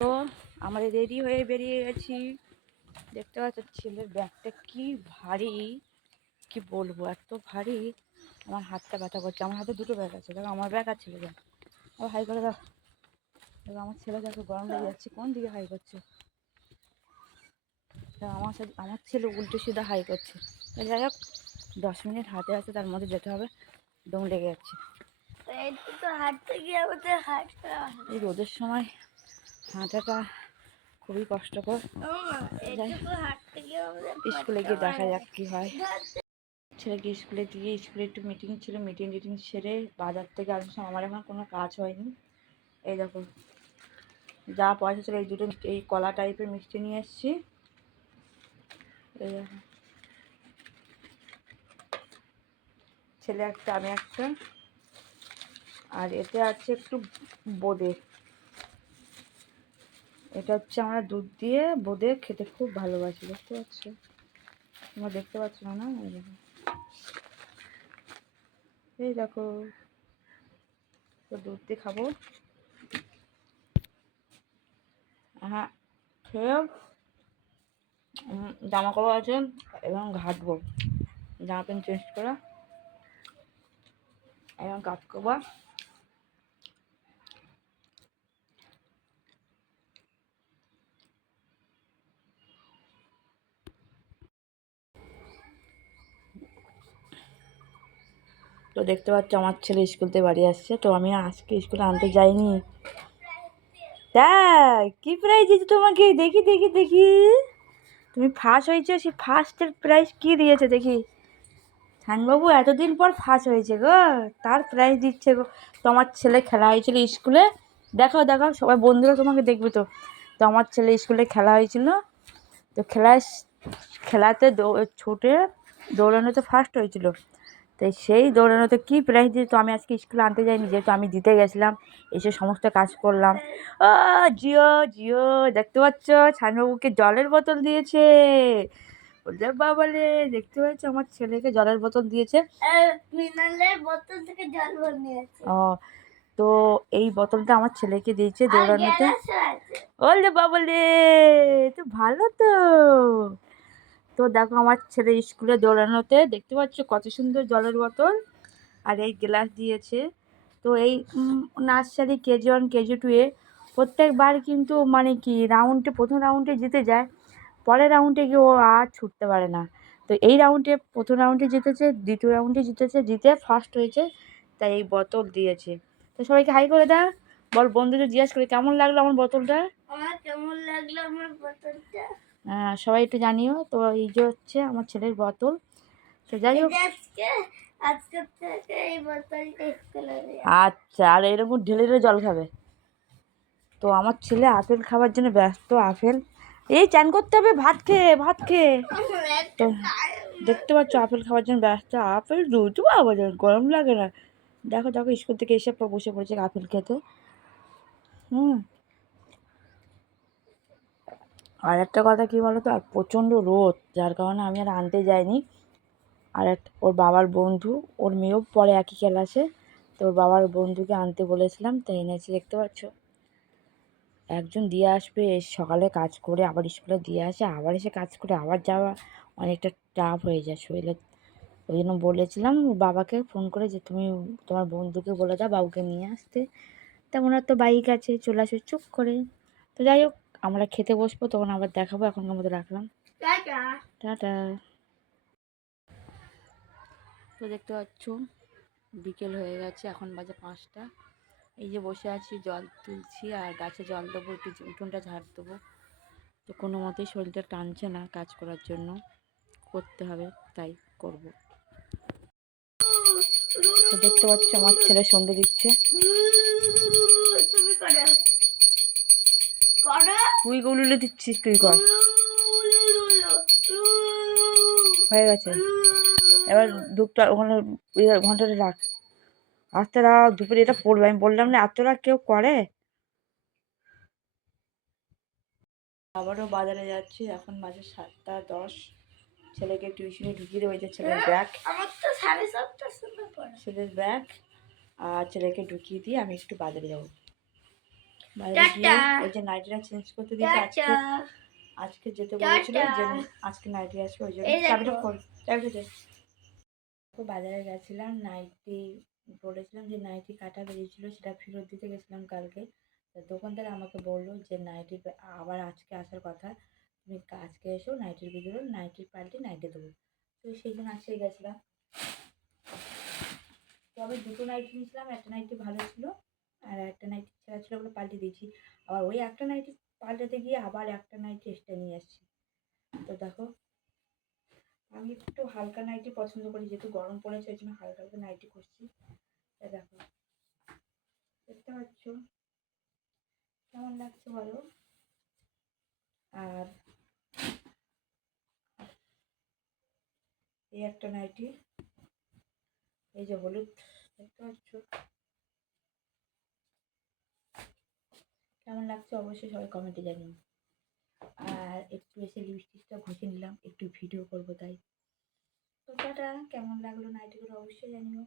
তো আমরা রেডি হয়ে বেরিয়ে গেছি। দেখতে পাচ্ছ ছেলের ব্যাগটা কি ভারী কি বলব এত ভারী। আমার হাতটা ব্যথা করছে। আমার হাতে দুটো ব্যাগ আছে। দেখো আমার ব্যাগ আর ছেলে ব্যাগ। ও হাই করে দাও। দেখো আমার ছেলে দেখো গরম লেগে যাচ্ছে। কোন দিকে হাই করছে? দেখো আমার সাথে আমার ছেলে উল্টো সিধা হাই করছে। যাই হোক দশ মিনিট হাতে আছে তার মধ্যে যেতে হবে। দম লেগে যাচ্ছে। এই রোদের সময় হাঁটাটা খুবই কষ্টকর। স্কুলে গিয়ে দেখা যাক কি হয়। ছেলেকে স্কুলে দিয়ে, স্কুলে একটু মিটিং ছিল মিটিং টিটিং সেরে বাজার থেকে আসলাম আমার এখন কোনো কাজ হয়নি। এই দেখো, যা পয়সা ছিল এই দুটো এই কলা টাইপের মিষ্টি নিয়ে এসেছি। এই ছেলে একটা, আমি একটা। আর এতে আছে একটু বোঁদে। এটা হচ্ছে আমরা দুধ দিয়ে বোঁদে খেতে খুব ভালোবাসি, দেখতে পাচ্ছ? তোমরা দেখতে পাচ্ছ না এই দেখো। তো দুধ দিয়ে খাব। হ্যাঁ খেয়ে জামা কাপড় আছে এবং ঘাটবো জামা প্যান্ট চেঞ্জ করা এবং কাজ করব তো দেখতে পাচ্ছ আমার ছেলে স্কুল থেকে বাড়ি আসছে। তো আমি আজকে স্কুলে আনতে যাইনি। তাই কি প্রাইজ দিয়েছে তোমাকে? দেখি দেখি দেখি। তুমি ফার্স্ট হয়েছে, সে ফার্স্টের প্রাইজ কি দিয়েছে দেখি? বাবু এতদিন পর ফার্স্ট হয়েছে গো। তার প্রাইজ দিচ্ছে গো। তো আমার ছেলে খেলা হয়েছিল স্কুলে। দেখো দেখো, সবাই বন্ধুরা তোমাকে দেখবে তো। তো আমার ছেলে স্কুলে খেলা হয়েছিল। তো খেলায়, খেলাতে ছুটে দৌড়ানোতে ফার্স্ট হয়েছিল। তাই সেই দৌড়ানোতে কী প্রাইজ দিয়ে তো আমি আজকে স্কুলে আনতে যাইনি যেহেতু আমি দিতে গেছিলাম এসে সমস্ত কাজ করলাম। ও জিও জিও দেখতে পাচ্ছ ছানবাবুকে জলের বোতল দিয়েছে। বলতে বাবালে দেখতে পাচ্ছ আমার ছেলেকে জলের বোতল দিয়েছে। বোতল থেকে জল ও তো এই বোতলটা আমার ছেলেকে দিয়েছে দৌড়ানোতে। ওলে বাবালে তো ভালো তো। তো দেখো আমার ছেলে স্কুলে দৌড়ানোতে, দেখতে পাচ্ছ কত সুন্দর জলের বোতল আর এই গ্লাস দিয়েছে। তো এই নার্সারি কেজি ওয়ান, কেজি টুয়ে প্রত্যেকবার কিন্তু মানে কি রাউন্ডে প্রথম রাউন্ডে জিতে যায়, পরের রাউন্ডে গিয়ে ও আর ছুটতে পারে না। তো এই রাউন্ডে প্রথম রাউন্ডে জিতেছে, দ্বিতীয় রাউন্ডে জিতেছে, জিতে ফার্স্ট হয়েছে, তাই এই বোতল দিয়েছে। তো সবাইকে হাই করে দাও, বল বন্ধুদের জিজ্ঞাসা করে কেমন লাগল আমার বোতলটা? আমার কেমন লাগল আমার বোতলটা? সবাই একটু জানিও। তো এই যে হচ্ছে আমার ছেলের বোতল। তো যাই হোক। আচ্ছা আর এরকম ঢেলে ঢেলে জল খাবে। তো আমার ছেলে আপেল খাবার জন্য ব্যস্ত আপেল। এই চান করতে হবে ভাত খেয়ে ভাত খেয়ে। তো দেখতে পাচ্ছ আপেল খাওয়ার জন্য ব্যস্ত। আপেল দুধ বাবা রে, গরম লাগে না। দেখো দেখো স্কুল থেকে এসে বসে পড়েছে আপেল খেতে। হুম। আর একটা কথা কী বলো তো আর প্রচণ্ড রোদ, যার কারণে আমি আর আনতে যাইনি। আর এক, ওর বাবার বন্ধু, ওর মেয়েও পরে একই ক্লাসে, তো ওর বাবার বন্ধুকে আনতে বলেছিলাম তাই এনেছি, দেখতে পাচ্ছ? একজন দিয়ে আসবে, সকালে কাজ করে আবার স্কুলে দিয়ে আসে, আবার এসে কাজ করে আবার যাওয়া অনেকটা টাফ হয়ে যায় শরীরে। ওই জন্য বলেছিলাম বাবাকে ফোন করে যে, তুমি তোমার বন্ধুকে বলে দাও বাবুকে নিয়ে আসতে। তেমন তো বাইক আছে, চলে আসবে, চুপ করে। তো যাই হোক আমরা খেতে বসবো তখন আবার দেখাবো এখনকার মতো রাখলাম। টাটা। তো দেখতে পাচ্ছ বিকেল হয়ে গেছে এখন বাজে পাঁচটা। এই যে বসে আছি জল তুলছি আর গাছে জল দেবো একটু উঠোনটা ঝাড় দেবো। তো কোনো মতেই শরীরটা টানছে না কাজ করার জন্য। করতে হবে তাই করব। তো দেখতে পাচ্ছ আমার ছেলে সন্ধে দিচ্ছে। তুই গৌলুলে দিচ্ছিস তুই কর হয়ে গেছে। এবার ধূপটা ওখানে ঘন্টাটা রাখ। আস্তে রাখ দুপুরে এটা পড়বে। আমি বললাম না এত রাত কেউ করে? আবারও বাজারে যাচ্ছি। এখন মাঝে সাতটা দশ। ছেলেকে টিউশনে ঢুকিয়ে দেবো। যে ছেলের ব্যাগ। আমার তো সাড়ে সাতটার সময় ছেলের ব্যাগ। আর ছেলেকে ঢুকিয়ে দিয়ে আমি একটু বাজারে যাব। বাইরে গিয়ে টাটা। যে নাইটিটা চেঞ্জ করতে দিয়েছে আজকে। আজকে যেতে বলেছিল যে আজকে নাইটি আসবে ওই জন্য। চাবিটা খোল চাবিটা তো বাজারে গেছিলাম নাইটি বলেছিলাম যে নাইটি কাটা বেরিয়েছিল সেটা ফেরত দিতে গেছিলাম কালকে। দোকানদার আমাকে বলল যে নাইটি আবার আজকে আসার কথা। তুমি আজকে এসো নাইটির ভিতরে নাইটির পাল্টে নাইটি দেবো। তো সেই জন্য আজকে গেছিলাম। তবে দুটো নাইটি নিয়েছিলাম একটা নাইটি ভালো ছিল। আর একটা নাইটি ছেঁড়া ছিল বলে পাল্টে দিয়েছি। আবার ওই একটা নাইটি পাল্টাতে গিয়ে আবার একটা নাইটি এক্সট্রা নিয়ে আসছি। তো দেখো, আমি একটু হালকা নাইটি পছন্দ করি, যেহেতু গরম পড়েছে, ওই জন্য হালকা হালকা নাইটি করছি। দেখো, দেখতে পাচ্ছ? কেমন লাগছে বলো? আর এই একটা নাইটি এই যে হলুদ, দেখতে পাচ্ছ? লাগছে, অবশ্যই সবাই কমেন্টে জানিও। আর একটু এসে লিপস্টিকটা ঘষে নিলাম, একটু ভিডিও করব তাই। তো কেমন লাগল নাইটিগুলো অবশ্যই জানিও।